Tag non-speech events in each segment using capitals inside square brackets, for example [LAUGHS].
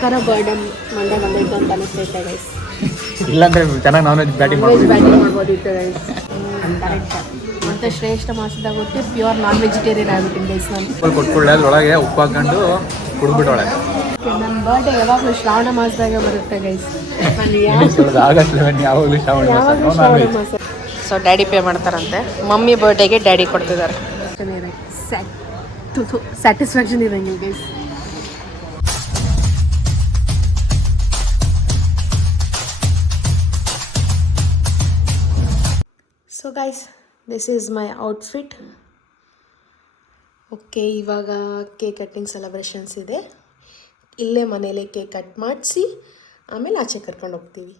ಸಾಕಾರ ಬರ್ಡೇ ಮಂಡೆ ಬಂದೈತು ಅಂತ ಅನಿಸ್ತೈತೆ ಗೈಸ್ ಇಲ್ಲಾಂದ್ರೆ ಚೆನ್ನಾಗಿ ನಾನ್ ವೆಜ್ ಬ್ಯಾಟಿಂಗ್ ಮಾಡ್ಬೋದಿತ್ತು ಗೈಸ್ ಕರೆಕ್ಟ್ ಮತ್ತೆ ಶ್ರೇಷ್ಠ ಮಾಸದಾಗ ಹುಟ್ಟಿ ಪ್ಯೂರ್ ನಾನ್ ವೆಜಿಟೇರಿಯನ್ ಆಗ್ಬಿಟ್ಟಿನಿ ಗೈಸ್ ನಾನು ಕೊಟ್ಕೊಳ್ಳೆ ಅದ್ರೊಳಗೆ ಉಪ್ಪು ಹಾಕೊಂಡು ಕುಡ್ಬಿಟ್ಟೊಳೆ ನನ್ನ ಬರ್ಡೇ ಯಾವಾಗಲೂ ಶ್ರಾವಣ ಮಾಸದಾಗ ಬರುತ್ತೆ [LAUGHS] ಗೈಸ್ ಯಾವಾಗಲೂ ಶ್ರಾವಣ ಮಾಸ ಸೊ ಡ್ಯಾಡಿ ಪೇ ಮಾಡ್ತಾರಂತೆ. ಮಮ್ಮಿ ಬರ್ಡೇಗೆ ಡ್ಯಾಡಿ ಕೊಡ್ತಿದ್ದಾರೆ. ಸ್ಯಾಟಿಸ್ಫ್ಯಾಕ್ಷನ್ ಇರಂಗಿಲ್ಲ guys so guys this is my outfit okay ಇವಾಗ ಕೇಕ್ ಕಟ್ಟಿಂಗ್ ಸೆಲೆಬ್ರೇಷನ್ಸ್ ಇದೆ. ಇಲ್ಲೇ ಮನೇಲೆ ಕೇಕ್ ಕಟ್ ಮಾಡಿಸಿ ಆಮೇಲೆ ಆಚೆ ಕರ್ಕೊಂಡು ಹೋಗ್ತೀವಿ.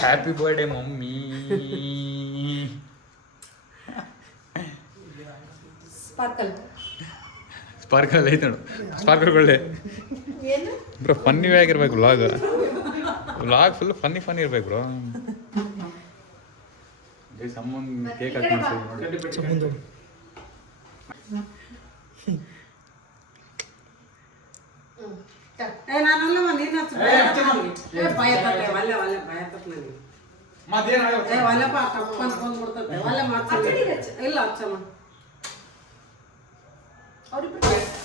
Happy birthday mummy. Sparkle sparkle ಐತೆ ನೋಡು. ಸ್ಪಾರ್ಕಲ್ ಒಳ್ಳೆ. ಬ್ರೋ ಫನ್ನಿ ಆಗಿರ್ಬೇಕು vlog vlog full funny funny ಇರ್ಬೇಕು ಬ್ರೋ ಸಮ್ಮನ್ ಕೇಕ್ ಕಟ್ ಮಾಡ್ತೀವಿ ಏ ನಾನಲ್ಲಮ್ಮ ನೀನು ಹಚ್ಚು ಭಯ ತಪ್ಪಲಿ. ಏ ಭಯ ತಪ್ಪಲಿ, ಒಲ್ಲೆ ಒಲ್ಲೆ ಭಯ ತಪ್ಪಲಿ ನೀನು. ಏ ಒಲ್ಲೆಪ್ಪ ಟಪ್ ಅಂತ ಬಂದ್ಬಿಡ್ತೈತೆ. ಒಲ್ಲೆ ಮಾಡ್ಸಲ್ಲ. ಇಲ್ಲ ಹಚ್ಚಮ್ಮ ಇನ್ನು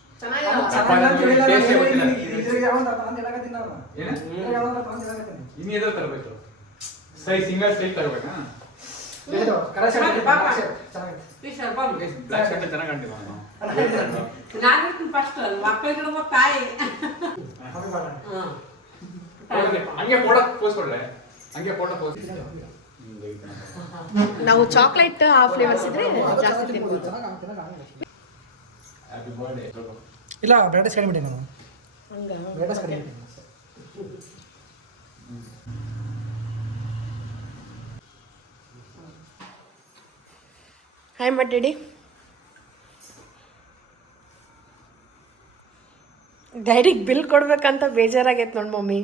ಇನ್ನು ಎದುರು ತರಬೇಕು? ಸೈ ಸಿಂಗಲ್ ಸ್ಟೇಜ್ ತರಬೇಕಾ? ನಾನು ಫಸ್ಟ್ ಮಕ್ಕಳಿಗೆ ತಾಯಿ. ಹಂಗೆ ಫೋಟೋ ಪೋಸ್ ಕೊಡ್ಲೆ. ಹಂಗೆ ಫೋಟೋ ಪೋಸ್ ನಾವು ಚಾಕ್ಲೇಟ್ ಆ ಫ್ಲೇವರ್ಸ್ ಇದ್ರೆ ಜಾಸ್ತಿ ತಿನ್ಬೋದು. ಹ್ಯಾಪಿ ಬರ್ಡೇ ಇಲ್ಲ ಬ್ರೈಡಸ್ ಕಡಿಮೆ ನಾನು. ಹಂಗ? ಬ್ರೈಡಸ್ ಕಡಿಮೆ ಹಾಯ್ ಮಾಡಿ ಡೈರಿಗೆ ಬಿಲ್ ಕೊಡ್ಬೇಕಂತ ಬೇಜಾರಾಗೈತೆ ನೋಡಿ ಮಮ್ಮಿ.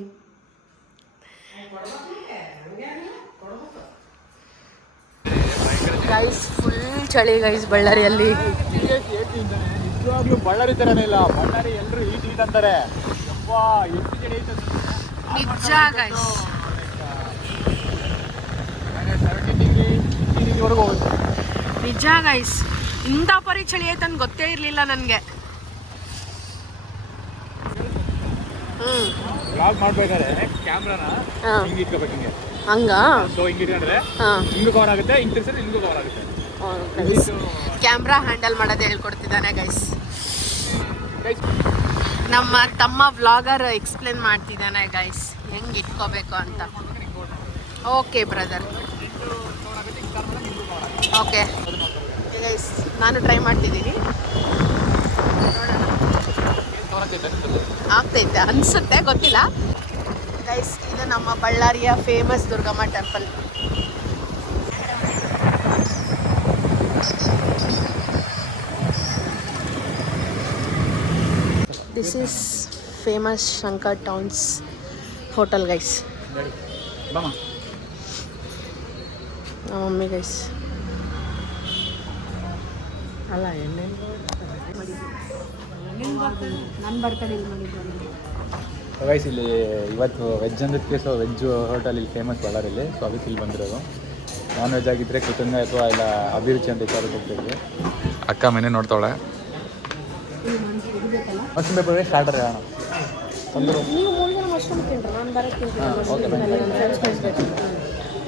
ಗೈಸ್ ಫುಲ್ ಚಳಿ ಗೈಸ್ ಬಳ್ಳಾರಿಯಲ್ಲಿ ನಿಜವಾಗ್ಲೂ ಬಳ್ಳಾರಿ ತರನೇ ಇಲ್ಲ. ಬಳ್ಳಾರಿ ಎಲ್ಲರೂ ಈಟ್ ಈಟ್ ಅಂತಾರೆ. ಯಪ್ಪಾ ಎಷ್ಟು ನಿಜ ಗೈಸ್ ಸೆವೆಂಟೀನ್ ಡಿಗ್ರಿ ಡಿಗ್ರಿವರೆಗೂ ಹೋಗುತ್ತೆ. ನಿಜ ಗೈಸ್ ಇಂಥ ಪರಿ ಚಳಿ ಐತೆ ಅಂತ ಗೊತ್ತೇ ಇರಲಿಲ್ಲ ನನಗೆ. ಬ್ಲಾಗ್ ಮಾಡ್ಬೇಕಾದ್ರೆ ಕ್ಯಾಮ್ರಾನ ಹಿಂಗೆ ಇಟ್ಕೋಬೇಕು ಹಿಂಗೆ. ಹಂಗ? ಸೊ ಹಿಂಗೆ ಇಟ್ಕೊಂಡ್ರೆ ಹಾಂ. ಹಿಂಗೂ ಕವರ್ ಆಗುತ್ತೆ ಹಿಂಗೆ ತಿರ್ಸಿದ್ರೆ ಹಿಂಗೂ ಕವರ್ ಆಗುತ್ತೆ. ಕ್ಯಾಮ್ರಾ ಹ್ಯಾಂಡಲ್ ಮಾಡೋದು ಹೇಳ್ಕೊಡ್ತಿದ್ದಾನೆ ಗೈಸ್ ಗೈಸ್ ನಮ್ಮ ತಮ್ಮ ವ್ಲಾಗರ್ ಎಕ್ಸ್ಪ್ಲೇನ್ ಮಾಡ್ತಿದ್ದಾನೆ ಗೈಸ್ ಹೆಂಗೆ ಇಟ್ಕೋಬೇಕು ಅಂತ. ಓಕೆ ಬ್ರದರ್ ಓಕೆ ಗೈಸ್ ನಾನು ಟ್ರೈ ಮಾಡ್ತಿದ್ದೀನಿ. ಆಗ್ತೈತೆ, ಅನಿಸುತ್ತೆ, ಗೊತ್ತಿಲ್ಲ. ಗೈಸ್ ಇದು ನಮ್ಮ ಬಳ್ಳಾರಿಯ famous Durgamma temple this is famous Shankar towns hotel guys ನಮ್ಮ ಮಮ್ಮಿ ಗೈಸ್ ಅಲ್ಲ ಎಣ್ಣೆ ಗೈಸ್ ಇಲ್ಲಿ ಇವತ್ತು ವೆಜ್ ಅಂದಕ್ಕೆ ಸೊ ವೆಜ್ ಹೋಟೆಲ್ ಇಲ್ಲಿ ಫೇಮಸ್ ಬಳ್ಳಾರಿಯಲ್ಲಿ ಸೊ ಅದಕ್ಕೆ ಇಲ್ಲಿ ಬಂದಿರೋದು. ನಾನ್ ವೆಜ್ ಆಗಿದ್ದರೆ ಕೃತಜ್ಞ ಅಥವಾ ಇಲ್ಲ ಅಭಿರುಚಿ ಅಂತ ವಿಚಾರಕ್ಕೆ ಹೋಗ್ತಿದ್ವಿ ಅಕ್ಕ ಮನೆ ನೋಡ್ತಾಳೆ ಮಶ್ರೂಮ್ ಪೇಪರ್ ಸ್ಟಾರ್ಟರ್ ಹೇಳೋಣ ತಂದರು ನೀವು ಮೂರು ಜನ ಮಶ್ರೂಮ್ ತಿಂಡ್ರೆ ನಾನು ಬರೋಕ್ಕೆ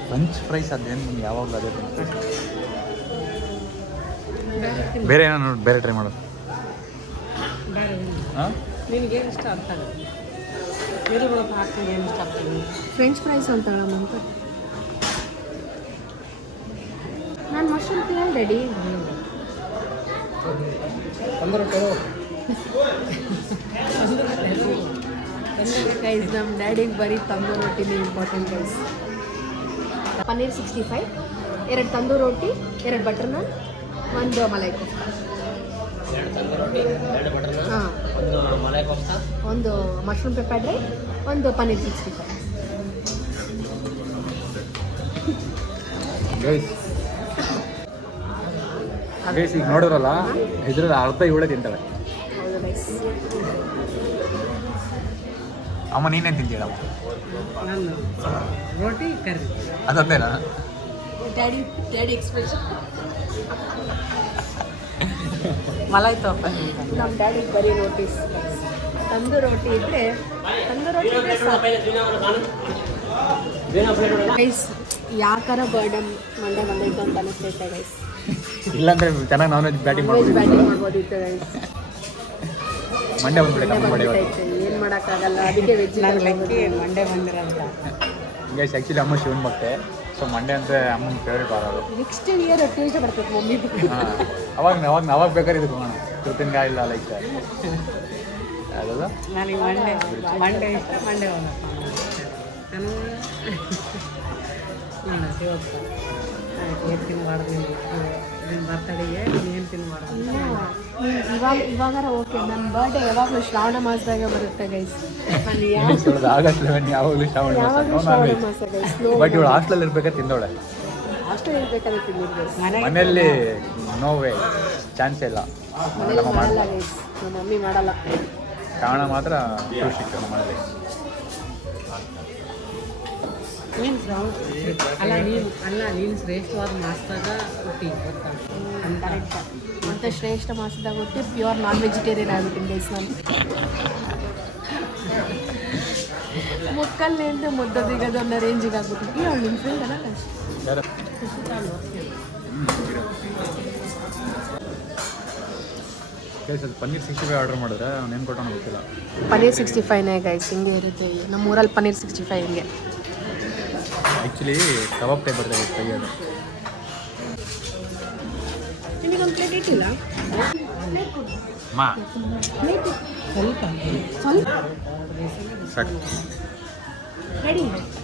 ಫ್ರೆಂಚ್ ಫ್ರೈಸ್ ಅದೇನು ನಿಮ್ಗೆ ಯಾವಾಗಲೂ ಅದೇ ಫ್ರೆಂಚ್ ಬೇರೆ ಏನೋ ನೋಡಿ ಬೇರೆ ಟ್ರೈ ಮಾಡೋದು. ನಿನಗೇನು ಇಷ್ಟ ಏನು ಇಷ್ಟ ಫ್ರೆಂಚ್ ಫ್ರೈಸ್ ಅಂತ ಅಂತ. ನಾನು ಮಶ್ರೂಮ್ ತಿನ್ನಲ್ಲ ರೆಡಿ ಗೈಸ್ ನಮ್ಮ ಡ್ಯಾಡಿಗೆ ಬರೀ ರೊಟ್ಟಿ ರೊಟ್ಟಿನೇ important guys paneer sixty five ಎರಡು ತಂದೂರ್ ರೊಟ್ಟಿ ಎರಡು ಬಟರ್ ನಾನ್ ಒಂದು ಮಲೈ ಕೋಫ್ತಾ. ಹಾಂ. ಒಂದು ಮಶ್ರೂಮ್ ಪೆಪ್ಪರ್ ಡ್ರೈ ಒಂದು ಪನ್ನೀರ್ ಸಿಕ್ಸ್ಟಿ ಫೈವ್ ಈಗ ನೋಡಿದ್ರಲ್ಲ ಇದ್ರಲ್ಲಿ ಅರ್ಧ ಇವಳೇ ತಿಂತಾಳೆ. ಹೌದು ಗೈಸ್ ಅಮ್ಮ ನೀನೇನು ತಿಂತೀಯಮ್ಮ ನಾನು ರೋಟಿ ಕರಿ ಅದೊಂದೇನಾ ಡ್ಯಾಡಿ ಡ್ಯಾಡಿ ಎಕ್ಸ್ಪ್ರೆಷನ್. ಮಲೈ ತೋಪ ನಮ್ಮ ಡ್ಯಾಡಿ ಬರೀ ರೋಟಿ. ತಂದು ರೊಟ್ಟಿ ಇದ್ದರೆ ತಂದು ರೊಟ್ಟಿ ಇದ್ರೆ ಗೈಸ್ ಯಾಕಾರ ಬರ್ಡನ್ ಮಂಡೆ ಬಂದೈತು ಅಂತ ಅನಿಸ್ತೈತೆ ಗೈಸ್ ಇಲ್ಲಾಂದ್ರೆ ಚೆನ್ನಾಗಿ ನಾನ್ ವೆಜ್ ಬ್ಯಾಟಿಂಗ್ ಮಾಡ್ಬೋದು. ಬ್ಯಾಟಿಂಗ್ ಮಾಡ್ಬೋದಿತ್ತು ಗೈಸ್ ಮಂಡ್ಯ ಬಂದ್ಬಿಡಿ ಕಮ್ಮಿ ಮಾಡಿ ಏನು ಮಾಡೋಕ್ಕಾಗಲ್ಲ ಅದಕ್ಕೆ ವೆಜ್ ನಾನು ಲೆಕ್ಕಿ ಮಂಡೆ ಬಂದಿರೋದು ಗೈಸ್ ಆ್ಯಕ್ಚುಲಿ ಅಮ್ಮ ಶಿವನ್ ಭಕ್ತೆ. ಸೊ ಮಂಡೆ ಅಂದರೆ ಅಮ್ಮನ ಫೇವ್ರೇಟ್ ವಾರ ಅದು. ನೆಕ್ಸ್ಟ್ ಇಯರ್ ಟ್ಯೂಸ್ಡೇ ಬರ್ತೈತೆ ಮಮ್ಮಿ. ಅವಾಗ ಅವಾಗ ಅವಾಗ ಬೇಕಾದ್ರೆ ಇದು ಹೋಗೋಣ ಕೃತಿನ್ಗಾಯ ಇಲ್ಲ ಲೈಕ್ ಅದಲ್ಲ ನನಗೆ ಮಂಡೆ ಮಂಡೆ ಇಷ್ಟ ಮಂಡೆ ಹೋಗಪ್ಪ ನಾನು ಇಲ್ಲ ಶಿವಪ್ಪ ಏನು ತಿನ್ನಬಾರ್ದು ನಿನ್ನ ಬರ್ತಡೆಗೆ ಏನು ತಿನ್ನಬಾರ್ದು ಇವಾಗ ಇವಾಗಾರ ಓಕೆ ನನ್ನ ಬರ್ಡೇ ಯಾವಾಗಲೂ ಶ್ರಾವಣ ಮಾಸದಾಗ ಬರುತ್ತೆ ಗೈಸ್ [LAUGHS] ಆಗಸ್ಟ್ ಲೆವೆನ್ ಯಾವಾಗಲೂ ಶ್ರಾವಣ ಮಾಸ ಬಟ್ ಇವಳು ಹಾಸ್ಟೆಲ್ ಇರ್ಬೇಕಾದ್ರೆ ತಿಂದವಳೆ. ಹಾಸ್ಟೆಲ್ ಇರ್ಬೇಕಾದ್ರೆ ತಿಂದಿರ್ಬೇಕು ಮನೆಯಲ್ಲಿ ನೋ ವೇ ಚಾನ್ಸೇ ಇಲ್ಲ. ನಮ್ಮ ಮಾಡಲ್ಲ ಗೈಸ್ ನಮ್ಮ ಮಮ್ಮಿ ಮಾಡಲ್ಲ. ಶ್ರಾವಣ ಮಾತ್ರ ಖುಷಿ ನಮ್ಮ ಮನೇಲಿ ನೀನು ಅಲ್ಲ ನೀನು ಅಲ್ಲ ನೀನು ಶ್ರೇಷ್ಠವಾದ ಮಾಸ್ದಾಗ ಹುಟ್ಟಿ ಗೊತ್ತಾ ಅಂತ ಕರೆಕ್ಟ್ ಮತ್ತು ಶ್ರೇಷ್ಠ ಮಾಸದಾಗ ಹುಟ್ಟಿ ಪ್ಯೂರ್ ನಾನ್ ವೆಜಿಟೇರಿಯನ್ ಆಗ್ಬಿಟ್ಟಿನಿ ಗೈಸ್ ನಾನು ಮುಕ್ಕಲ್ಲಿಂದ ಮುದ್ದದಿಗದ ಅನ್ನೋ ರೇಂಜಿಗೆ ಆಗ್ಬಿಟ್ಟು ಅವಳು ನಿಮ್ಮ ಫ್ರೆಂಡ್ ಅಲ್ಲ ಯಾರು ಗೈಸ್ ಅದು ಪನ್ನೀರ್ ಸಿಕ್ಸ್ಟಿ ಫೈವ್ ಆರ್ಡರ್ ಮಾಡಿದ್ರೆ? ಅವ್ನು ಏನು ಕೊಟ್ಟವನು ಗೊತ್ತಿಲ್ಲ. ಪನ್ನೀರ್ ಸಿಕ್ಸ್ಟಿ ಫೈವ್ನೇ ಗೈಸ್ ಹಿಂಗೆ ಇರುತ್ತೆ. ನಮ್ಮ ಊರಲ್ಲಿ ಪನ್ನೀರ್ ಸಿಕ್ಸ್ಟಿ ಫೈವ್ ಹಿಂಗೆ ಆ್ಯಕ್ಚುಲಿ ಕಬಾಬ್ ಟೈಪ್ ಬರ್ತದೆ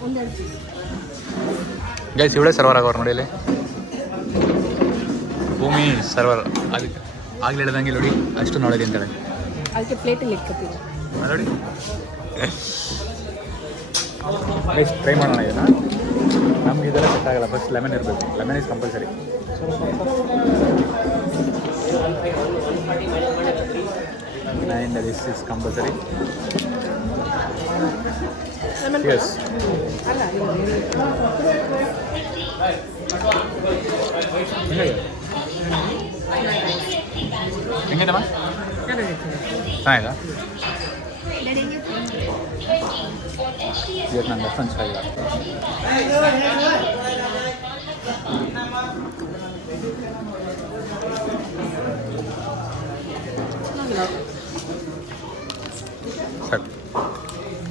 ಒಂದೆರಡು ಗೈಸ್ ಇವಳೇ ಸರ್ವರ್ ಆಗೋರು ನೋಡಿ ಇಲ್ಲಿ. ಭೂಮಿ ಸರ್ವರ್ ಅದಕ್ಕೆ ಆಗ್ಲಿ ಹೇಳ್ದಂಗೆ ನೋಡಿ ಅಷ್ಟು ನೋಡೋದು ಅಂತ ಅದಕ್ಕೆ ಪ್ಲೇಟಲ್ಲಿ ಇಟ್ಕೊತೀವಿ. ನೋಡಿ. ಟ್ರೈ ಮಾಡೋಣ ಇದನ್ನ. ನಮ್ಗೆ ಇದೆಲ್ಲ ಸೆಟ್ ಆಗಲ್ಲ. ಫಸ್ಟ್ ಲೆಮನ್ ಇರಬೇಕು. Lemon is compulsory and this is compulsory yes ನೀನು ಹೆಂಗಿದಮ್ಮ ಚೆನ್ನಾಗಿದಾ ಇವತ್ತು ನಂಗೆ ಅಷ್ಟೊಂದು ಚೆನ್ನಾಗಿಲ್ಲ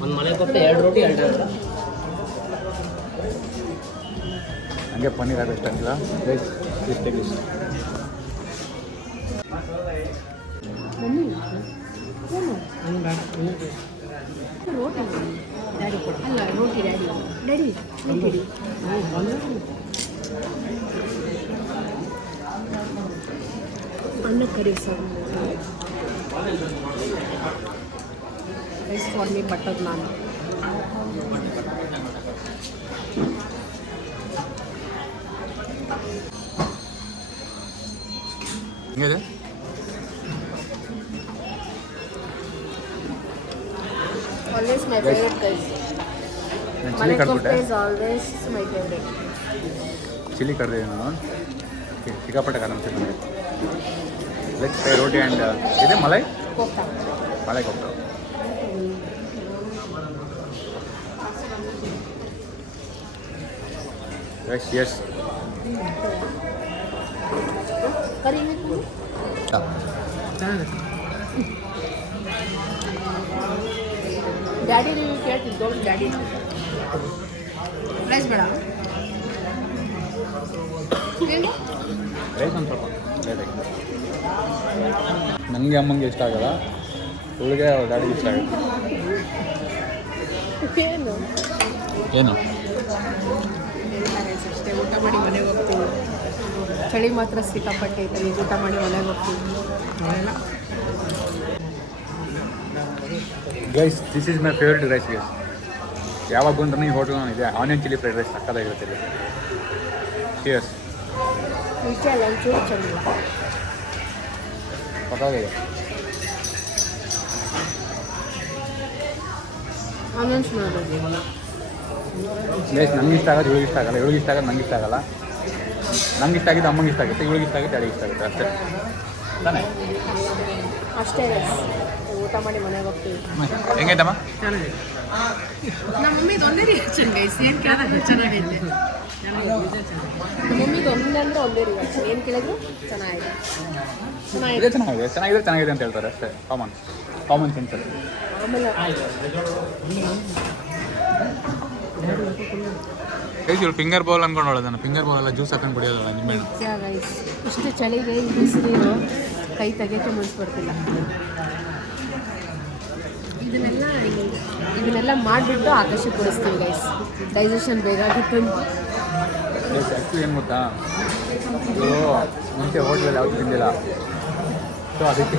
ಒಂದು ಮನೆ ಕೊಟ್ಟು ಎರಡು ರೋಟಿ ಎರಡು ಹಂಗೆ ಪನ್ನೀರ್ ಅದು ಇಷ್ಟ ಗೈಸ್ ಇಷ್ಟ ಇಷ್ಟ ಮಮ್ಮಿ ಏನು ಹಂಗೆ ಬೇಡ ನಿನಗೆ ರೋಟಿ ಡ್ಯಾಡಿ ಕೊಡು ಅಲ್ಲ ರೋಟಿ ಡ್ಯಾಡಿ ಡ್ಯಾಡಿ ರೋಟಿ ಹ್ಞೂ ಬಂದು ಅನ್ನ curry sir rice for me butter naan ಹೆಂಗಿದೆ ಆಲ್ವೇಸ್ ಮೈ ಫೇವ್ರೆಟ್ ಗೈಸ್ ನಾನು ಮನೆ chilli ಕಡ್ಬಿಟ್ಟೆ kofta is always my favourite chilli ಕಡ್ದಿದ್ದೀನಿ ನಾನು ಸಿ- ಸಿಕ್ಕಾಪಟ್ಟೆ ಖಾರ ಅನ್ಸುತ್ತೆ ನನಗೆ ಲೆಗ್ ಫ್ರೈ ರೋಟಿ ಆ್ಯಂಡ್ ಇದೆ ಮಲೈ ಕೋಫ್ತಾ ಮಲೈ ಕೊಟ್ಟು ಎಸ್ ಎಸ್ ಕರಿ ಚೆನ್ನಾಗೈತೆ ಡ್ಯಾಡಿ ನೀವು ದೊಡ್ಡ ಡ್ಯಾಡಿ ರೈಸ್ ಬೇಡ ರೈಸ್ ಒಂದು ಸ್ವಲ್ಪ ನನಗೆ ಅಮ್ಮಂಗೆ ಇಷ್ಟ ಆಗಲ್ಲ. ಇವಳಿಗೆ ಅವ್ರ ಡ್ಯಾಡಿಗೆ ಇಷ್ಟ ಆಗುತ್ತೆ. ಏನು? ಏನು? ಅಷ್ಟೇ ಊಟ ಮಾಡಿ ಮನೆಗೆ ಹೋಗ್ತೀವಿ. ಚಳಿ ಮಾತ್ರ ಸಿಕ್ಕಾಪಟ್ಟೆ ಐತೆ ಊಟ ಮಾಡಿ ಮನೆಗೆ ಹೋಗ್ತೀವಿ. Guys this is my favourite rice guys ಯಾವಾಗ ಬಂದ್ರೂ ಈ ಹೋಟೆಲ್ ನಾನು ಇದೆ. ಆನಿಯನ್ ಚಿಲ್ಲಿ ಫ್ರೈಡ್ ರೈಸ್ ಸಕ್ಕದಾಗಿರುತ್ತೆ ಆನಿಯನ್ಸ್ ಮಾಡೋದು ಗೈಸ್ ನಂಗೆ ಇಷ್ಟ ಆಗೋದು ಇವಳಿಗೆ ಇಷ್ಟ ಆಗಲ್ಲ. ಇವಳಿಗೆ ಇಷ್ಟ ಆಗೋದು ನಂಗೆ ಇಷ್ಟ ಆಗಲ್ಲ. ನಂಗೆ ಇಷ್ಟ ಆಗಿದ್ದು ಅಮ್ಮಂಗೆ ಇಷ್ಟ ಆಗುತ್ತೆ. ಇವಳಿಗೆ ಇಷ್ಟ ಆಗುತ್ತೆ ಅಡಿಗೆ ಇಷ್ಟ ಆಗುತ್ತೆ ಅಷ್ಟೇ. ತಾನೇ? ಅಷ್ಟೇ. ಊಟ ಮಾಡಿ ಮನೆಗೆ ಹೋಗ್ತೀವಿ. ಹೆಂಗೈತಮ್ಮ? ನಮ್ಮ ಮಮ್ಮಿದು ಒಂದೇ ರಿಯಾಕ್ಷನ್ ಗೈಸ್ ಏನು ಕೇಳಿದ್ರೆ ಚೆನ್ನಾಗೈತೆ. ನಮ್ಮ ಮಮ್ಮಿಗೆ ಒಂದೇ ಅಂದ್ರೆ ಒಂದೇ ರಿಯಾಕ್ಷನ್ ಏನು ಕೇಳಿದ್ರು? ಚೆನ್ನಾಗಿದೆ. ಚೆನ್ನಾಗಿದೆ ಚೆನ್ನಾಗಿದೆ. ಚೆನ್ನಾಗಿದೆ ಚೆನ್ನಾಗಿದೆ ಅಂತ ಹೇಳ್ತಾರೆ ಅಷ್ಟೇ. ಕಾಮನ್ ಕಾಮನ್ ಸೆನ್ಸ್ ಅಲ್ಲಿ. ಗೈಸ್ ಫಿಂಗರ್ ಬೌಲ್ ಅನ್ಕೊಂಡು ಫಿಂಗರ್ ಬೌಲ್ ಎಲ್ಲ ಜ್ಯೂಸ್ ಹಾಕೊಂಡು ಕುಡಿಯೋದಲ್ಲ ನಿಮ್ಮ ನಿಜ ಗೈಸ್ ಇಷ್ಟು ಚಳಿಗೆ ಈ ಬಿಸಿನೀರು ಕೈ ತೆಗೆಯೋಕ್ಕೆ ಮನ್ಸು ಬರ್ತಿಲ್ಲ. ಇದನ್ನೆಲ್ಲ ಇದನ್ನೆಲ್ಲ ಮಾಡಿಬಿಟ್ಟು ಆಕಾಶ ಕೊಡಿಸ್ತೀವಿ ಗೈಸ್ ಡೈಜೆಷನ್ ಬೇಗ ಆಗುತ್ತೆ. ಆ್ಯಕ್ಚುಲಿ ಏನು ಗೊತ್ತಾ? ಇವರು ಮುಂಚೆ ಹೋಟ್ಲಲ್ಲಿ ಯಾವುದು ತಿಂದಿಲ್ಲ. ಸೊ ಅದಕ್ಕೆ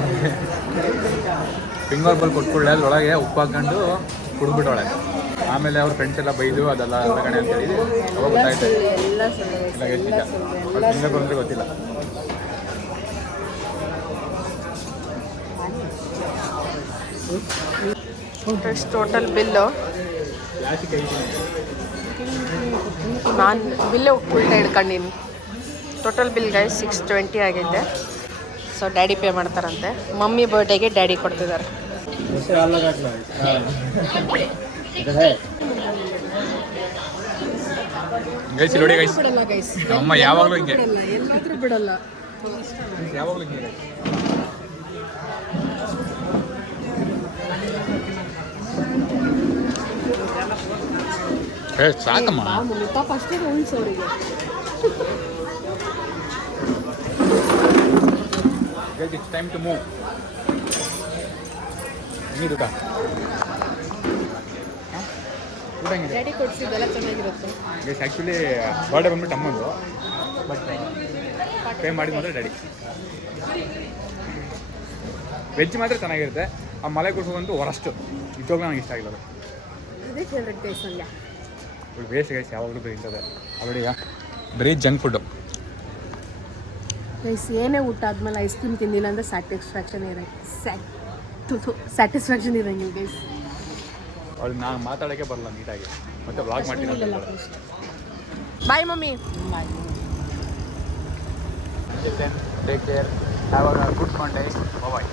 ಫಿಂಗರ್ ಬಲ್ ಕೊಟ್ಕೊಳ್ಳೆ ಅದ್ರೊಳಗೆ ಉಪ್ಪು ಹಾಕೊಂಡು ಕುಡಿದ್ಬಿಟ್ಟೊಳೆ ಆಮೇಲೆ ಅವ್ರ ಫ್ರೆಂಡ್ಸ್ ಎಲ್ಲ ಬೈದು ಅದೆಲ್ಲ ಎಲ್ಲ ಕಡೆ ಅಂತ ಹೇಳಿ ಅವಾಗ ಗೊತ್ತಾಯ್ತು. ಗೊತ್ತಿಲ್ಲ. ಫ್ರೆಂಡ್ಸ್ ಟೋಟಲ್ ಬಿಲ್ಲು ನಾನು ಬಿಲ್ಲೇ ಉಳ್ತಾ ಹಿಡ್ಕೊಂಡಿನಿ. Total bill guy six twenty ಆಗೈತೆ ಸೊ ಡ್ಯಾಡಿ ಪೇ ಮಾಡ್ತಾರಂತೆ. ಮಮ್ಮಿ ಬರ್ಡೇಗೆ ಡ್ಯಾಡಿ ಕೊಡ್ತಿದ್ದಾರೆ. ಗೈಸ್ ನೋಡಿ ಗೈಸ್ ಅಮ್ಮ ಯಾವಾಗಲೂ ಹಿಂಗೆ. ಬಿಡಲ್ಲ ಯಾವಾಗಲೂ ಹಿಂಗೆ. ಏ ಸಾಕಮ್ಮ. ಪಾಪ ಅಷ್ಟೇ ಉಳಿಸು ಅವರಿಗೆ. ಇಟ್ಸ್ ಟೈಮ್ ಟು ಮೂವ್ ನೀರು ಡ್ಯಾಡಿ ಕೊಡ್ಸಿದ್ದೆಲ್ಲ ಚೆನ್ನಾಗಿರುತ್ತೆ. ಗೈಸ್ ಆ್ಯಕ್ಚುಲಿ ಬರ್ಡೇ ಬಂದ್ಬಿಟ್ಟು ಅಮ್ಮಂದು. ಬಟ್ ಪೇ ಮಾಡಿದ ಮಾತ್ರ ಡ್ಯಾಡಿ ವೆಜ್ ಮಾತ್ರ ಚೆನ್ನಾಗಿರುತ್ತೆ. ಆ ಮಲೆ ಕುಡಿಸೋದಂತೂ ವರಷ್ಟು ಇದ್ದೋಗ ನನಗೆ ಇಷ್ಟ ಆಗಿಲ್ಲ ಅದು. ಇದೇ ಫೇವ್ರೆಟ್ ಪ್ಲೇಸ್ ನಂಗೆ ಇವ್ಳು ವೇಸ್ಟ್ ಗೈಸ್ ಯಾವಾಗಲೂ ಬರೀ ಇಂಥದ್ದೇ ಆಲ್ರೆಡಿ ಬರೀ ಜಂಕ್ ಫುಡ್ಡು ಗೈಸ್ ಏನೇ ಊಟ ಆದ್ಮೇಲೆ ಐಸ್ ಕ್ರೀಮ್ ತಿಂದಿಲ್ಲ ಅಂದ್ರೆ ಸ್ಯಾಟಿಸ್ಫ್ಯಾಕ್ಷನ್ ಇರ ಸ್ಯಾಟಿಸ್ಫ್ಯಾಕ್ಷನ್ ಇರಂಗಿಲ್ಲ ಗೈಸ್ ಅವಳು ನಾನು ಮಾತಾಡೋಕ್ಕೆ ಬರಲ್ಲ ನೀಟಾಗಿ ಮತ್ತೆ ವ್ಲಾಗ್ ಮಾಡ್ತೀನಿ ಅಂತ ಹೇಳ್ತಾಳೆ. Bye mummy take care have a good Conte bye